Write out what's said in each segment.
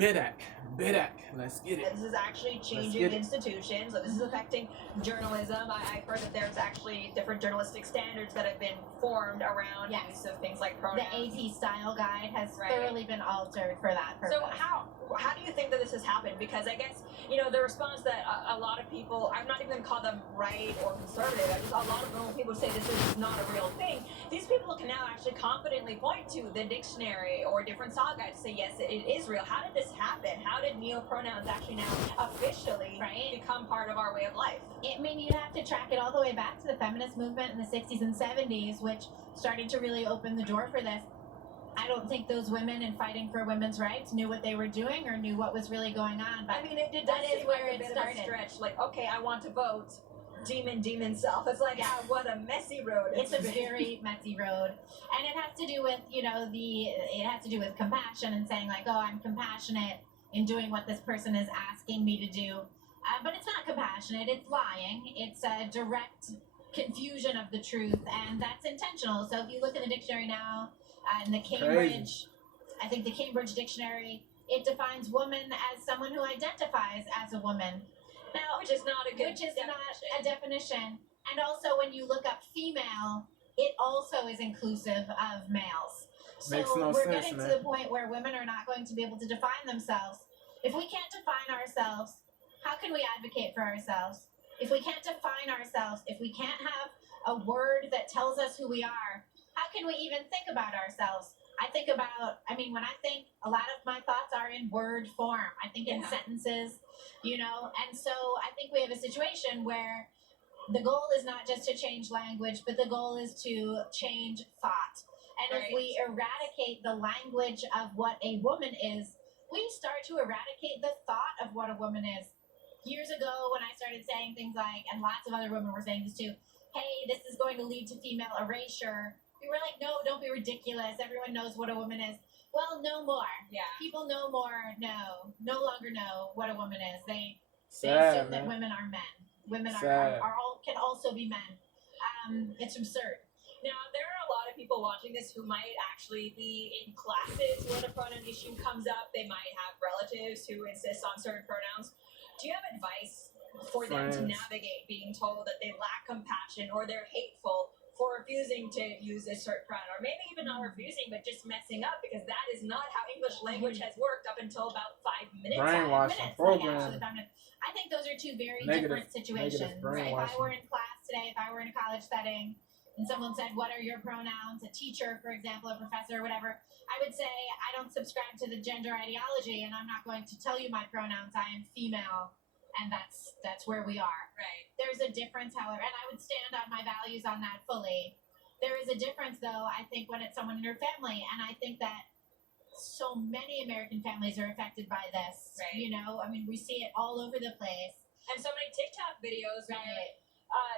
Bidak. Let's get it. This is actually changing institutions. So this is affecting journalism. I've heard that there's actually different journalistic standards that have been formed around use of things like pronouns. The AP style guide has thoroughly been altered for that purpose. So how do you think that this has happened? Because I guess, you know, the response that a lot of people, I'm not even going to call them right or conservative, a lot of normal people say this is not a real thing. These people can now actually confidently point to the dictionary or different style guides to say, yes, it is real. How did this happen? How did neopronouns actually now officially become part of our way of life? I mean, you'd have to track it all the way back to the feminist movement in the 60s and 70s, which started to really open the door for this. I don't think those women in fighting for women's rights knew what they were doing or knew what was really going on. But I mean, it that is where it started. Stretch. Like, okay, I want to vote. Demon self. It's like, what a messy road. It's a very messy road. And it has to do with, you know, it has to do with compassion and saying like, oh, I'm compassionate in doing what this person is asking me to do. But it's not compassionate, it's lying. It's a direct confusion of the truth, and that's intentional. So if you look in the dictionary now, in the Cambridge, I think the Cambridge Dictionary, it defines woman as someone who identifies as a woman. Now, which is not a good definition. And also when you look up female, it also is inclusive of males. So Makes no we're sense, getting man. to the point where women are not going to be able to define themselves. If we can't define ourselves, how can we advocate for ourselves? If we can't define ourselves, if we can't have a word that tells us who we are, how can we even think about ourselves? When I think, a lot of my thoughts are in word form. I think in sentences, you know, and so I think we have a situation where the goal is not just to change language, but the goal is to change thought. And if we eradicate the language of what a woman is, we start to eradicate the thought of what a woman is. Years ago, when I started saying things like, and lots of other women were saying this too, hey, this is going to lead to female erasure. We were like, no, don't be ridiculous. Everyone knows what a woman is. Well, no more. Yeah. People no longer know what a woman is. They Sad, assume that man. women are men. Women Sad. can also be men. It's absurd. Now, there are a lot of people watching this who might actually be in classes where the pronoun issue comes up. They might have relatives who insist on certain pronouns. Do you have advice for them to navigate being told that they lack compassion or they're hateful for refusing to use a certain pronoun? Or maybe even not refusing, but just messing up, because that is not how English language has worked up until about 5 minutes. Brainwashing program. I think those are two very different situations. If I were in class today, if I were in a college setting, and someone said, what are your pronouns? A teacher, for example, a professor, or whatever, I would say, I don't subscribe to the gender ideology, and I'm not going to tell you my pronouns. I am female, and that's where we are. Right. There's a difference, however, and I would stand on my values on that fully. There is a difference, though, I think, when it's someone in your family, and I think that so many American families are affected by this. Right. You know, I mean, we see it all over the place. And so many TikTok videos where,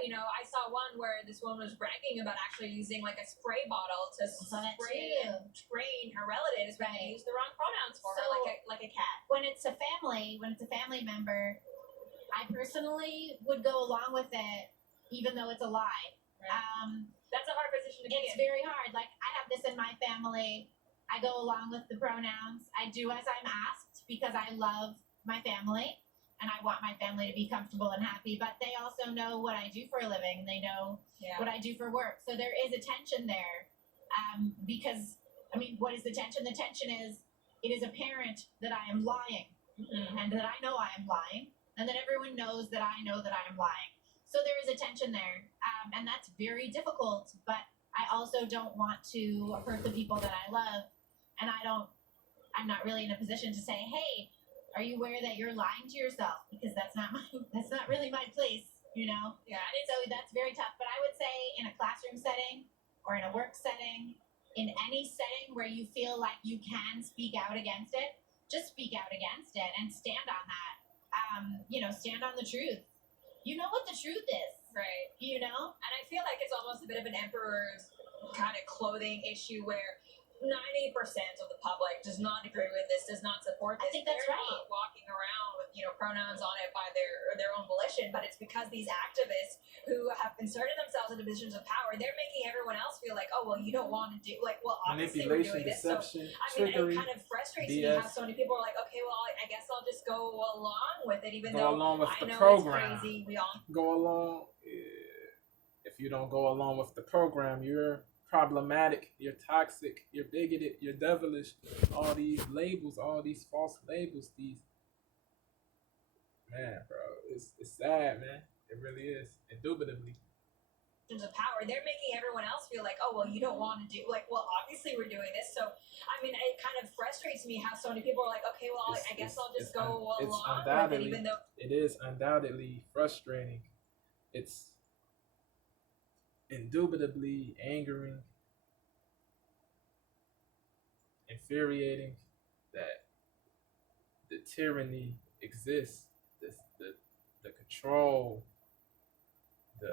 you know, I saw one where this woman was bragging about actually using like a spray bottle to spray and train her relatives when they use the wrong pronouns for her, like a cat. When it's a family member, I personally would go along with it, even though it's a lie. Right. That's a hard position to be in. It's very hard. Like, I have this in my family. I go along with the pronouns. I do as I'm asked because I love my family and I want my family to be comfortable and happy. But they also know what I do for a living. They know what I do for work. So there is a tension there. Because, I mean, what is the tension? The tension is, it is apparent that I am lying and that I know I am lying and that everyone knows that I know that I am lying. So there is a tension there. And that's very difficult, but I also don't want to hurt the people that I love. And I'm not really in a position to say, hey, are you aware that you're lying to yourself? Because that's not really my place, you know? Yeah. So that's very tough. But I would say in a classroom setting or in a work setting, in any setting where you feel like you can speak out against it, just speak out against it and stand on that. You know, stand on the truth. You know what the truth is. Right. You know? And I feel like it's almost a bit of an emperor's kind of clothing issue where 90% of the public does not agree with this, does not support this. I think that's They're not walking around with, you know, pronouns on it by their own volition, but it's because these activists who have inserted themselves into positions of power, they're making everyone else feel like, oh, well, you don't want to do, like, well, obviously we're doing this. So, deception, I mean, trickery, it kind of frustrates me BS. how so many people are like, okay, well, guess I'll just go along with it, even Go though along with I the know program. it's crazy. We all Go along. If you don't go along with the program, you're problematic, you're toxic, you're bigoted, you're devilish. All these labels, all these false labels, these man, bro, it's sad, man. It really is, indubitably. of power, they're making everyone else feel like, oh, well, you don't want to do, like, well, obviously we're doing this. So, I mean, it kind of frustrates me how so many people are like, okay, well, I guess I'll just go along with it, even though it is undoubtedly frustrating. It's indubitably angering, infuriating that the tyranny exists, the control, the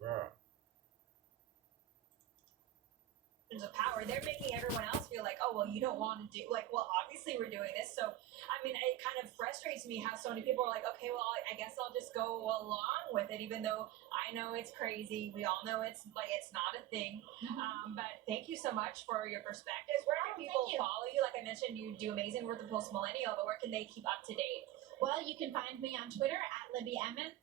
bro. of power, they're making everyone else feel like, oh, well, you don't want to do, like, well, obviously we're doing this. So, I mean, it kind of frustrates me how so many people are like, okay, well, I guess I'll just go along with it, even though I know it's crazy. We all know it's like, it's not a thing. But thank you so much for your perspectives. Where can people follow you? Like I mentioned, you do amazing work with Post Millennial, but where can they keep up to date? Well, you can find me on Twitter at Libby Emmons.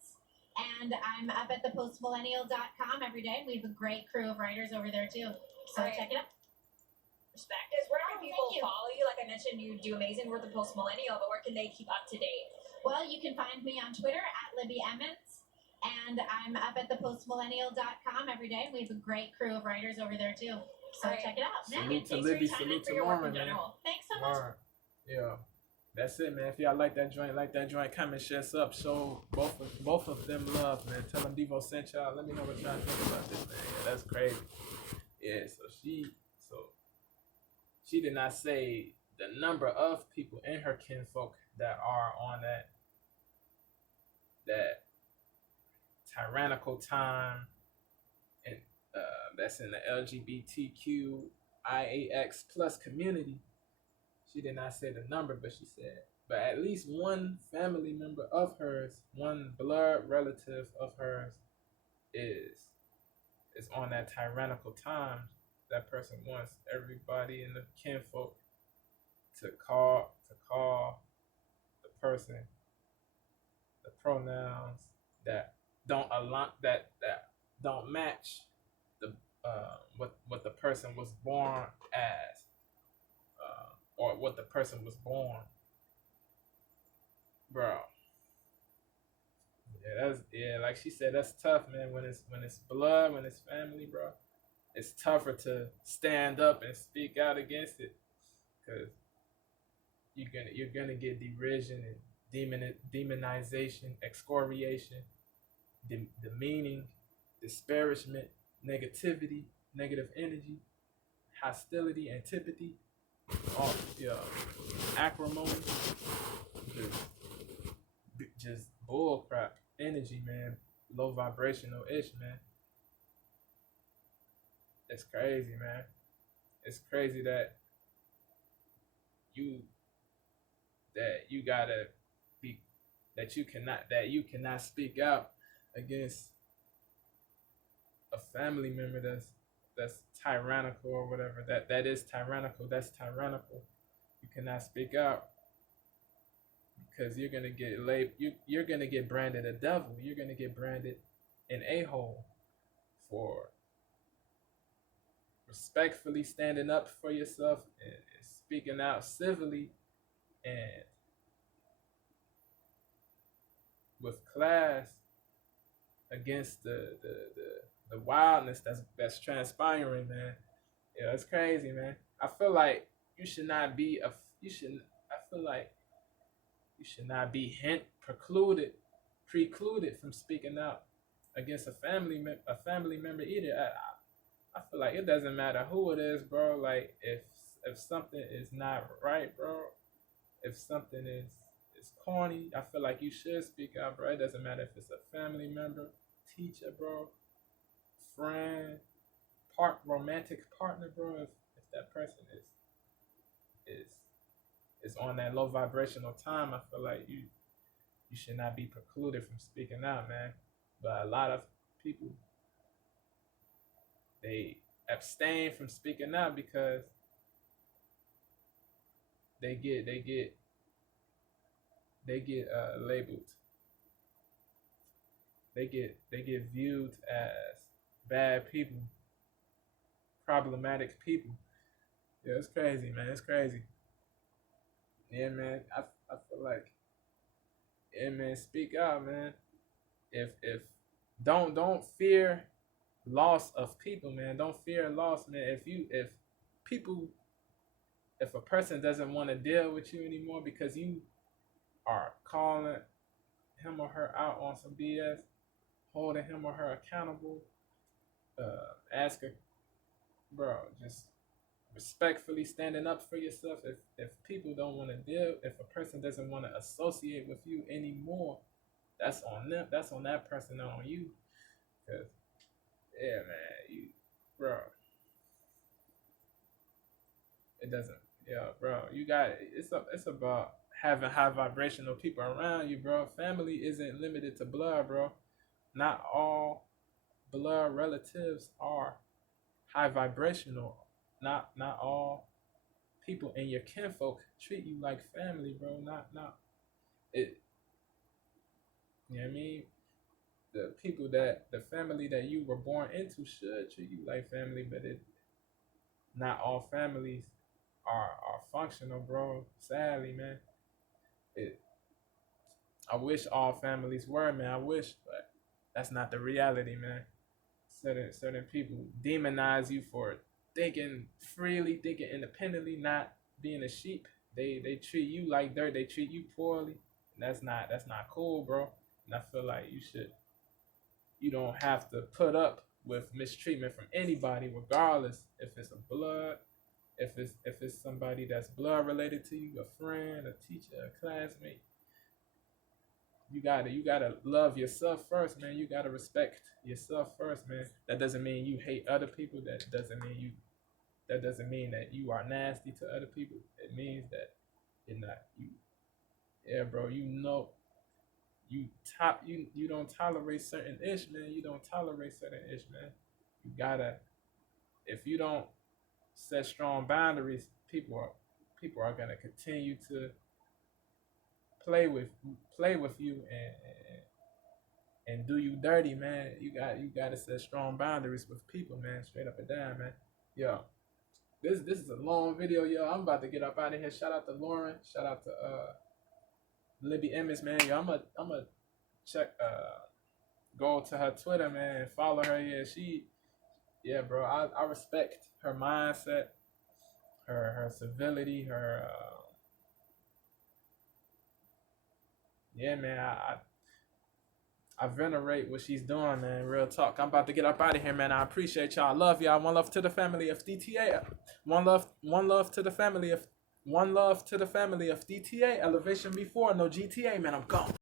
And I'm up at thepostmillennial.com every day. We have a great crew of writers over there too. So check it out. Perspectives. Where can people follow you? Like I mentioned, you do amazing work with Post Millennial, but where can they keep up to date? Well, you can find me on Twitter at Libby Emmons. And I'm up at thepostmillennial.com every day. We have a great crew of writers over there too. So check it out. Salute to Libby, salute to Norman, man. Thanks so much. Yeah. That's it, man. If y'all like that joint, comment, share, sub, show both of them love, man. Tell them Devo sent y'all. Let me know what y'all think about this, man. Yeah, that's crazy. Yeah, so she did not say the number of people in her kinfolk that are on that tyrannical time, and that's in the LGBTQIAX plus community. She did not say the number, but she said, but at least one family member of hers, one blood relative of hers, is on that tyrannical time. That person wants everybody in the kinfolk to call the person the pronouns that don't don't match the what the person was born as, or what the person was born, bro. Yeah, like she said, that's tough, man. When it's blood, when it's family, bro, it's tougher to stand up and speak out against it, because you're gonna get derision and demonization, excoriation, demeaning, disparagement, negativity, negative energy, hostility, antipathy, all acrimony, just bull crap energy, man. Low vibrational ish, man. It's crazy, man. It's crazy that you gotta be, that you cannot speak out against a family member that's tyrannical or whatever. That is tyrannical. That's tyrannical. You cannot speak out because you're gonna get labeled. You're gonna get branded a devil. You're gonna get branded an a-hole for respectfully standing up for yourself and speaking out civilly and with class against the wildness that's transpiring, man. Yeah, it's crazy, man. I feel like you should not be precluded from speaking out against a family member either. I feel like it doesn't matter who it is, bro. Like if something is not right, bro, if something is corny, I feel like you should speak out, bro. It doesn't matter if it's a family member, teacher, bro, friend, romantic partner, bro. If that person is on that low vibrational time, I feel like you should not be precluded from speaking out, man. But a lot of people, they abstain from speaking out because they get labeled. They get viewed as bad people, problematic people. Yeah, it's crazy, man. It's crazy. Yeah, man. I feel like, yeah, man. Speak out, man. If don't fear loss of people, man. Don't fear loss, man. If people if a person doesn't want to deal with you anymore because you are calling him or her out on some BS, holding him or her accountable, ask her, bro, just respectfully standing up for yourself. If people don't want to deal, if a person doesn't want to associate with you anymore, that's on them. That's on that person, not on you. Cause yeah, man, you, bro, it doesn't. Yeah, bro, you got it's about having high vibrational people around you, bro. Family isn't limited to blood, bro. Not all blood relatives are high vibrational. Not all people in your kinfolk treat you like family, bro. Not it. You know what I mean? The people that the family that you were born into should treat you like family, but not all families are functional, bro. Sadly, man. It I wish all families were, man. I wish, but that's not the reality, man. Certain people demonize you for thinking freely, thinking independently, not being a sheep. They treat you like dirt. They treat you poorly. And that's not cool, bro. And I feel like you don't have to put up with mistreatment from anybody, regardless if it's a blood, if it's somebody that's blood related to you, a friend, a teacher, a classmate. You gotta love yourself first, man. You gotta respect yourself first, man. That doesn't mean you hate other people. That doesn't mean that you are nasty to other people. It means that you're not you. Yeah, bro. You know, you don't tolerate certain ish, man. You don't tolerate certain ish, man. You gotta, if you don't set strong boundaries, people are gonna continue to play with you and do you dirty, man. You gotta set strong boundaries with people, man. Straight up and down, man. Yo, this is a long video, yo. I'm about to get up out of here. Shout out to Lauren. Shout out to Libby Emmons, man. Yo, I'm a check go to her Twitter, man, and follow her. Yeah, bro. I respect her mindset, her civility, her yeah, man. I venerate what she's doing, man. Real talk. I'm about to get up out of here, man. I appreciate y'all. I love y'all. One love to the family of DTA. One love to the family of DTA. Elevation before, no GTA, man. I'm gone.